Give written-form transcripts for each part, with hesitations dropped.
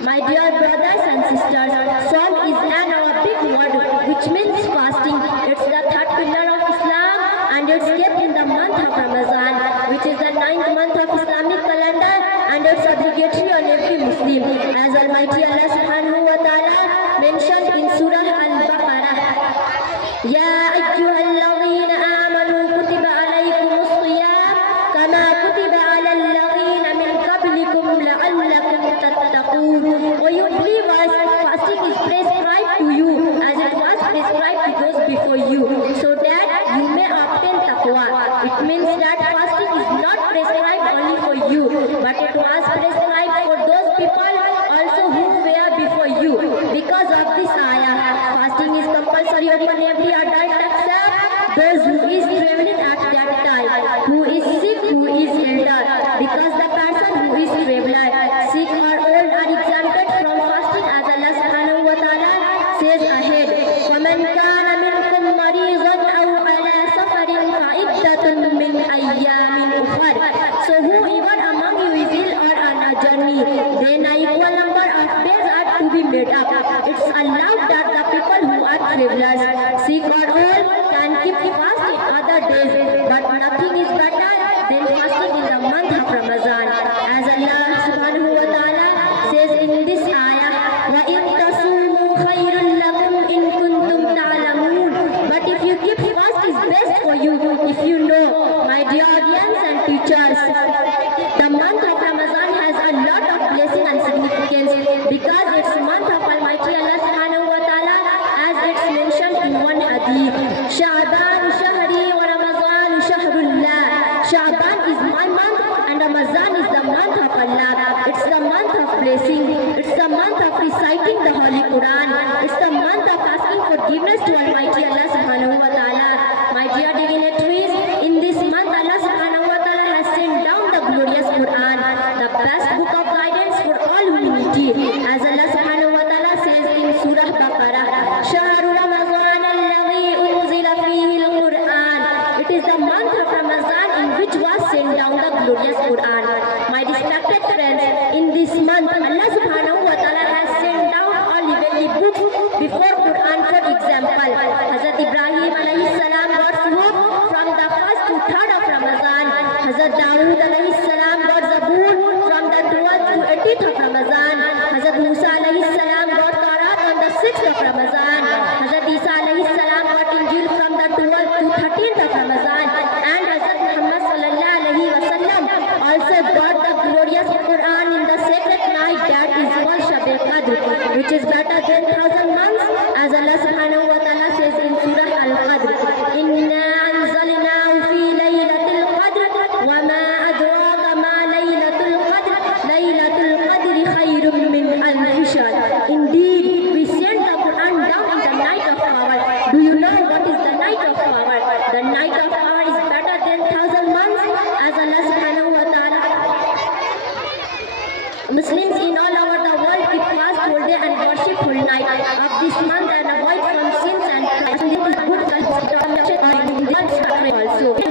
My dear brothers and sisters, Sawm is an Arabic word which means fasting. It's the third pillar of Islam and it's kept in the month of Ramadan, which is the 9th month of Islamic calendar, and it's obligatory on every Muslim. As Almighty Allah subhanahu wa ta'ala mentioned in Surah Al-Baqarah, Ya ayyuhalladhina amanu kutiba alaykumus siyam kama kutiba alal ladhina min qablikum la'allakum tattaqun. O you believers, fasting is prescribed to you as it was prescribed to those before you, so that you may obtain taqwa. It means that fasting is not prescribed only for you, but it was prescribed for those people also who were before you. Because of this ayah, fasting is compulsory upon every adult except those who is traveling at that time, who is sick, who is elder, because the person who is traveler, sick or old are exempted from fasting, as Allah subhanahu wa ta'ala says ahead, وَمَنْ كَانَ مِنْكُمْ مَرِيضًا أَوْ عَلَى سَفَرٍ فَعِدَّةٌ مِّنْ أَيَّامٍ أُخَرَ. So whoever among you is ill or on a journey, then an equal number of days are to be made up. It's allowed that the people who are travelers, sick or old, can keep fast in other days, but nothing is better than fasting in the month of Ramadan. As Allah subhanahu wa ta'ala says in this ayah, وَإِن تَصُومُوا خَيْرٌ لَكُمْ إِن كُنتُمْ تَعْلَمُونَ. But if you keep fast is best for you, if you know. My dear audience and teachers, the month of Ramadan has a lot of blessing and significance because it's the month of Almighty Allah subhanahu wa ta'ala, as it's mentioned in one hadith, Sha'ban shahri wa Ramadan shahrullah. Sha'ban is my month and Ramadan is the month of Allah. It's the month of blessing. It's the month of reciting the Holy Quran. It's the month of asking forgiveness to Almighty Allah subhanahu wa ta'ala. My dear dignitaries, in this month Allah subhanahu wa ta'ala has sent down the glorious Quran, the best book of guidance for all humanity. As Allah subhanahu wa ta'ala says in Surah Baqarah, Shahru Ramadan alladhi unzila fihi al-Quran. It is the month of Ramadan in which was sent down the glorious Quran. My respected friends, in this month Allah subhanahu wa ta'ala has sent down all heavenly books before Quran. For example, Hazrat Ibrahim alayhi salam got Suhuf from the 1st to 3rd of Ramadan. Hazrat Dawood alayhi salam got Zabur from the 12th to 18th of Ramadan. Hazrat Musa alayhi salam got Taurat on the 6th of Ramadan. Hazrat Isa alayhi salam got Injil from the 12th to 13th of Ramadan. And Hazrat Muhammad sallallahu alayhi wa sallam also got the glorious Quran in the sacred night that is called Shab-e Qadr, which is better than 1,000 months, as Allah subhanahu wa ta'ala says in Surah Al-Qadr, Inna anzalnahu fi laylatil qadr wa ma adraka ma laylatul qadr, laylatul qadri khayrun min alfi shahr. Indeed, we sent the Quran down in the night of power. Do you know what is the night of power? The night of power is better than 1,000 months, as Allah subhanahu wa ta'ala. Muslims in all over the world keep fast whole day and worship whole night of this month and avoid from sins and crimes. This is good culture also. We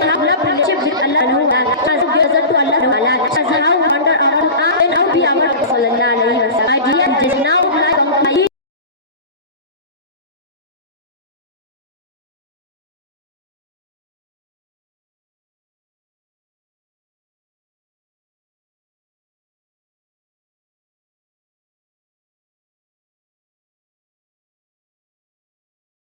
have love relationship with Allah as desert to Allah, as how wonder our and how be our sallallahu alaihi wasallam. Just now